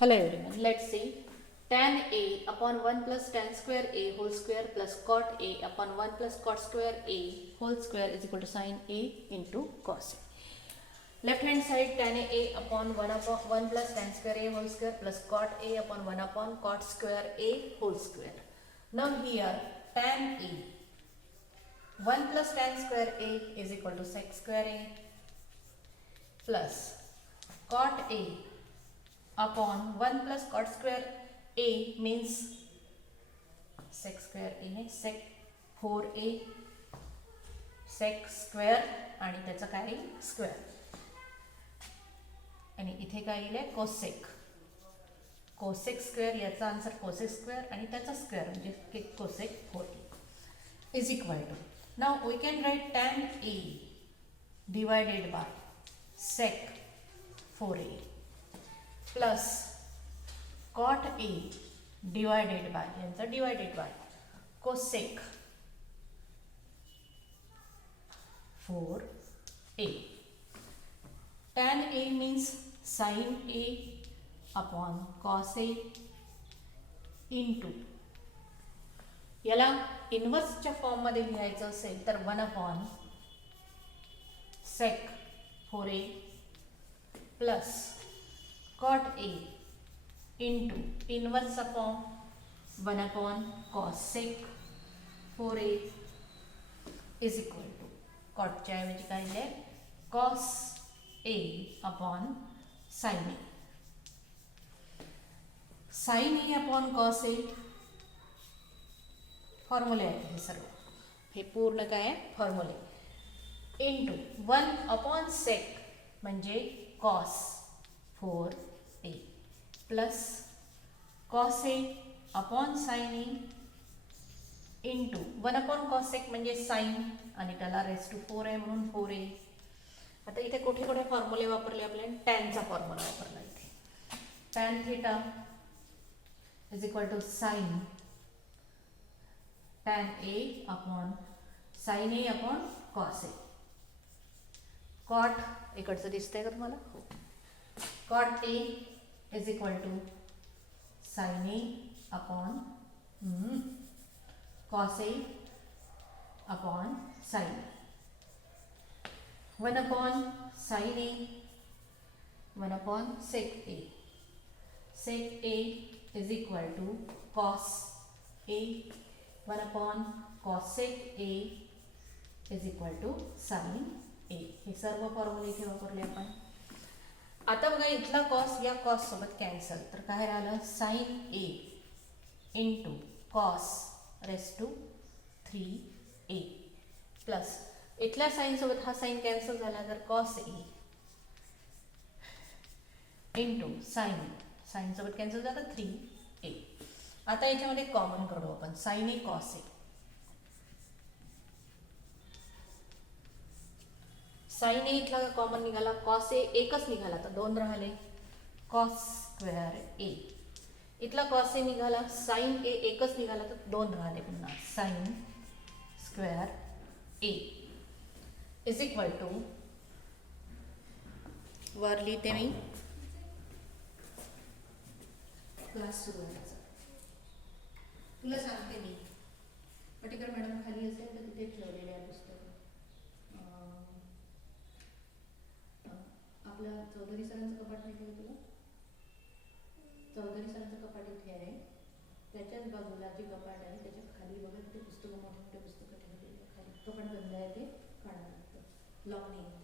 Hello everyone, let's see tan a upon 1 plus tan square a whole square plus cot a upon 1 plus cot square a whole square is equal to sin a into cos a. Left hand side tan a upon 1 plus tan square a whole square plus cot a upon cot square a whole square. Now here tan a 1 plus tan square a is equal to sec square a plus cot a upon 1 plus cot square a means sec square a है sec 4a sec square आणि त्याचा काय square आणि इथे काय येईल cosec cosec square याचा answer cosec square आणि त्याचा स्क्वेअर म्हणजे cosec 4a is equal to now we can write tan a divided by sec 4a plus cot a divided by यांचा divided by cosec 4a. tan a means sin a upon cos a into याला इन्व्हर्सच्या form मध्ये लिहायचं असेल तर 1 upon sec 4a plus cot a into inverse upon 1 upon cos sec 4a is equal to cot च्या ऐवजी काय लिहिले cos a upon sin a. sin a upon cos a फॉर्म्युले आहेत हे सर्व हे पूर्ण काय आहे फॉर्म्युले इंटू 1 upon sec म्हणजे cos 4a plus cos a upon sin a into 1 upon cos sec म्हणजे sin आणि त्याला रेस टू 4 आहे म्हणून 4a. आता इथे कुठे कुठे फॉर्म्युले वापरले आपल्याला tan चा फॉर्म्युला वापरला इथे tan theta is equal to sin tan a upon sin a upon cos a. cot इकडचं दिसतंय का तुम्हाला हो cot a is equal to sin a upon cos a upon sin a. 1 upon sin a 1 upon sec a. sec a is equal to cos a 1 upon cos sec a is equal to sin a. हे सर्व फॉर्म्युले इथे वापरले आपण. आता बघा इथला cos या cos सोबत कॅन्सल तर काय राहिलं sin a into cos raise to 3a plus इथल्या साइन सोबत हा साइन कॅन्सल झाला तर cos a इंटू साइन सोबत कॅन्सल झालं 3a. आता याच्यामध्ये कॉमन करू आपण sin a cos a. sin a इथला कॉमन निघाला cos a एकच निघाला तर 2 राहिले cos स्क्वेअर a. इथला cos a निघाला sin a एकच निघाला तर 2 राहिले पुन्हा sin square a is equal to वर लिहिते मी क्लास सुरू व्हायचा तुला सांगते मी पटीकर मॅडम खाली असेल तर तिथे ठेवलेले आहे पुस्तक. आपल्या चौधरी सरांचं कपाट माहिती आहे तुला चौधरी सरांचं कपाट इथे आहे त्याच्याच बाजूला जे कपाट आहे त्याच्या खाली बघा ते पुस्तकं मोठे मोठे पुस्तकं ठेवलेले खाली तो पण बंद आहे ते काढावं लागतं लॉक नाही होते.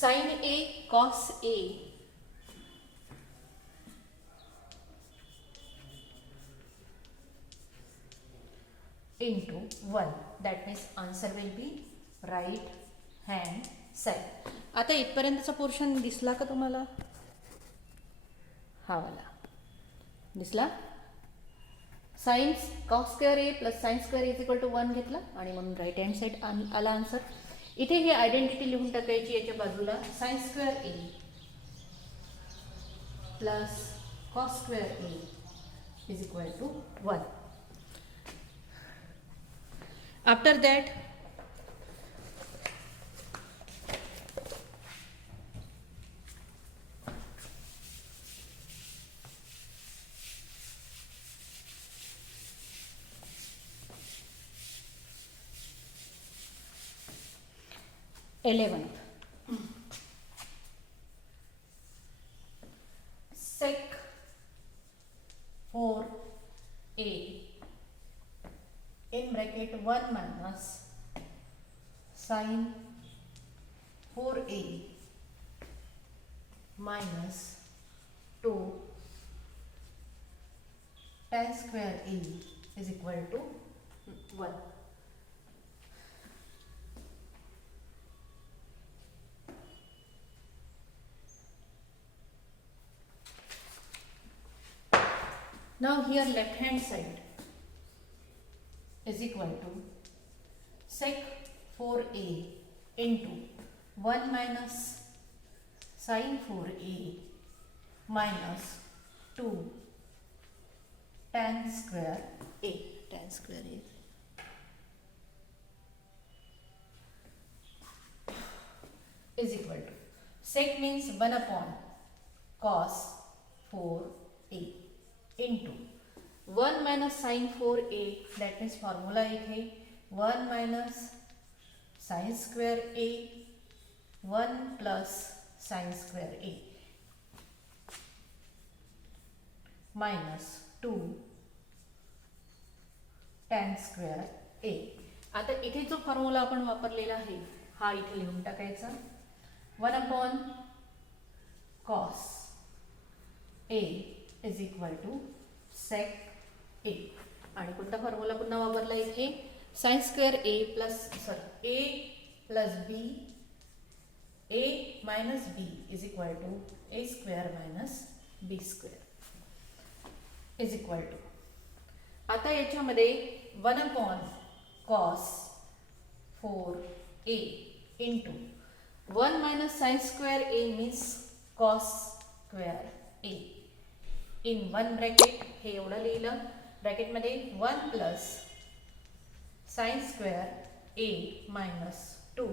sin a cos a into 1 that means answer will be right hand side. आता इथपर्यंतचा पोर्शन दिसला का तुम्हाला हा वाला दिसला sin cos square a plus sin square a is equal to 1 घेतला आणि म्हणून राईट हँड साइड आला आन्सर. इथे ही आयडेंटिटी लिहून टाकायची याच्या बाजूला sin square a plus cos square a is equal to 1. After that 11th. Sec 4a in bracket 1 minus sin 4a minus 2 tan square a is equal to 1. Now here left hand side is equal to sec 4a into 1 minus sin 4a minus 2 tan square a. Tan square a is equal to sec means 1 upon cos 4a into 1 minus sin 4a, that means formula इथे 1 minus sin square a 1 plus sin square a minus 2 tan square a. आता इथे जो formula आपण वापरलेला आहे हा इथे लिहून टाकायचा 1 upon cos a is equal to sec a आणि कोणता फॉर्म्युला पुन्हा वापरला इथे sin square a plus a plus b a minus b is equal to a square minus b square is equal to आता याच्यामध्ये 1 upon cos 4a into 1 minus sin square a means cos square a in one bracket हे एवढं लिहिलं bracket मध्ये 1 plus sin square a minus 2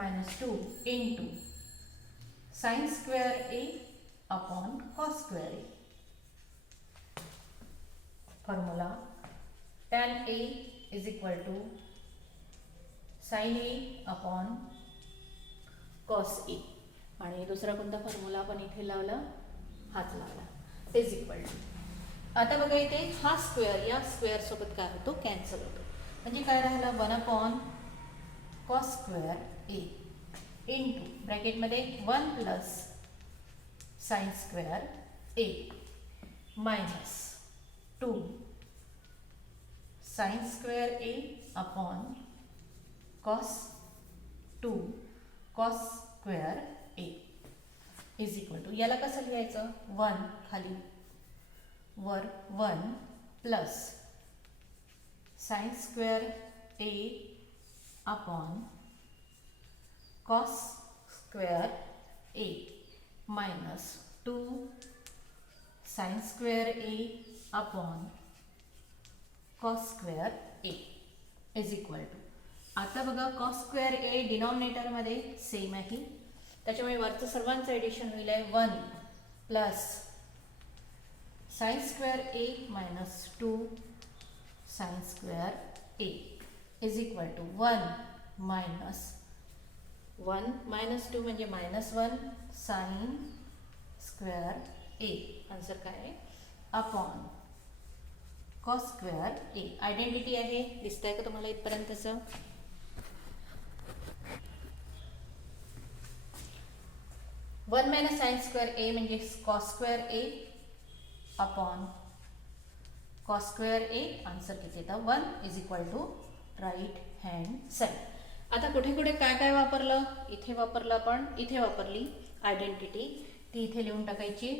minus 2 into sin square a upon cos square a. Formula tan a is equal to sin a upon cos a आणि दुसरा कोणता formula आपण इथे लावला हाच लावला इज इक्वल टू आता बघा इथे हा स्क्वेअर या स्क्वेअर सोबत काय होतो कॅन्सल होतो म्हणजे काय राहिलं 1 upon cos square a into bracket मध्ये 1 plus sin square a minus 2 sin square a upon cos 2 cos square a is equal to याला कसं लिहायचं 1 खाली वर 1 plus sin square a upon cos square a minus 2 sin square a upon cos square a is equal to आता बघा cos square a denominator मध्ये same आहे त्याच्यामुळे वरचं सर्वांचं एडिशन होईल 1 plus sin square a minus 2 sin square a is equal to 1 minus 1 minus 2 म्हणजे -1 sin square a answer काय आहे upon cos square a. Identity आहे दिसतंय का तुम्हाला इथपर्यंतचं 1 minus sin square a म्हणजे cos square a upon cos square a answer किती येतं 1 is equal to right hand side. आता कुठे कुठे काय काय वापरलं इथे वापरलं आपण इथे वापरली आयडेंटिटी ती इथे लिहून टाकायची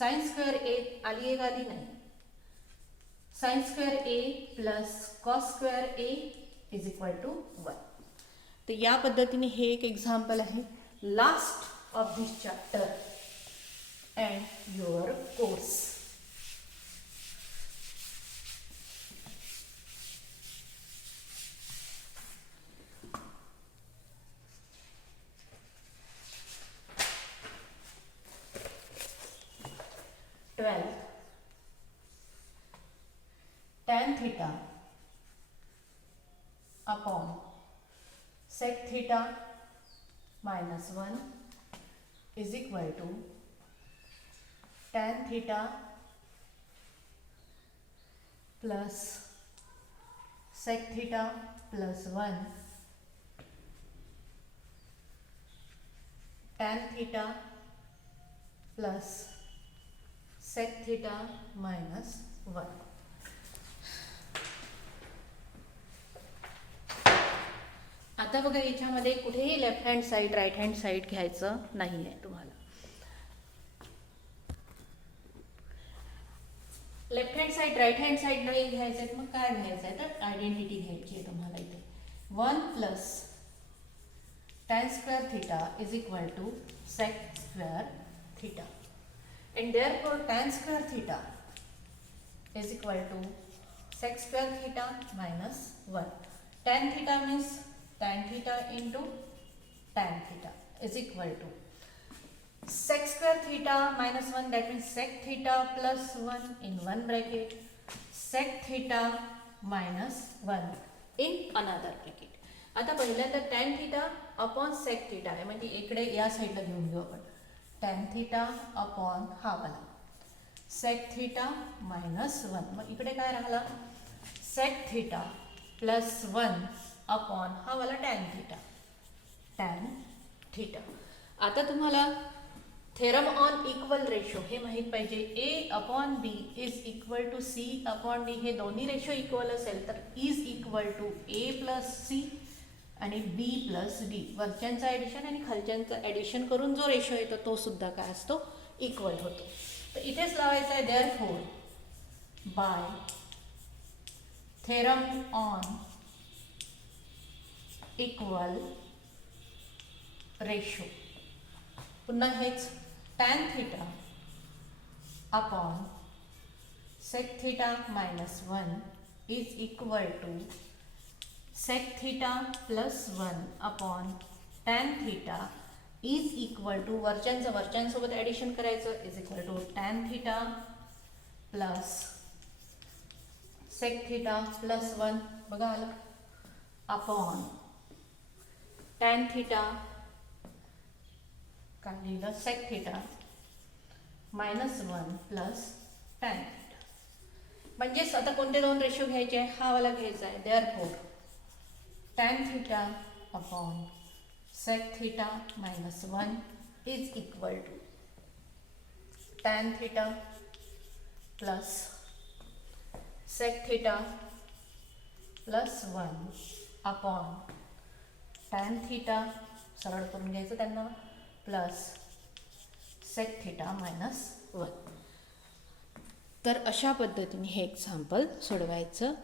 sin square a आली आहे का आली नाही sin square a plus cos square a is equal to 1. तर या पद्धतीने हे एक एक्झाम्पल आहे last of this chapter and your course. tan theta upon sec theta minus 1 is equal to tan theta plus sec theta plus 1 tan theta plus sec theta minus 1. आता बघा याच्यामध्ये कुठेही left hand side right hand side घ्यायचं नाही आहे तुम्हाला. Left hand side right hand side नाही घ्यायचं आहे, मग काय घ्यायचं आहे तर आयडेंटिटी घ्यायची आहे तुम्हाला इथे. 1 plus tan square theta is equal to sec square theta, and therefore tan square theta is equal to sec square theta minus 1. Tan theta means tan theta into tan theta is equal to sec square theta minus 1, that means sec theta plus 1 in one bracket, sec theta minus 1 in another bracket. आता पहिल्यांदा tan theta upon sec theta आहे, म्हणजे इकडे या साईडला घेऊन घेऊ आपण. tan theta अपॉन हा वाला sec theta minus 1, मग इकडे काय राहिला sec theta plus 1 अपॉन हा वाला tan theta. आता तुम्हाला थेरम ऑन इक्वल रेशो हे माहीत पाहिजे. a upon b is equal to c upon d, हे दोन्ही रेशो इक्वल असेल तर is equal to a plus c आणि b प्लस d. वरच्यांचं ॲडिशन आणि खालच्यांचं ॲडिशन करून जो रेशो येतो तो सुद्धा काय असतो इक्वल होतो. तर इथेच लावायचं आहे therefore by theorem on equal ratio, पुन्हा हेच tan theta upon sec theta minus 1 is equal to sec theta plus 1 upon tan theta is equal to वरच्यांसोबत ॲडिशन करायचं is equal to tan theta plus sec theta plus 1 बघा आलं upon tan theta काय लिहिलं sec theta minus 1 plus tan theta. म्हणजेच आता कोणते दोन रेशो घ्यायचे आहे, हा वाला घ्यायचा आहे. Therefore tan theta upon sec theta minus 1 is equal to tan theta plus sec theta plus 1 upon tan theta सरळ करून घ्यायचं त्यांना प्लस sec theta minus 1. तर अशा पद्धतीने हे एक्झाम्पल सोडवायचं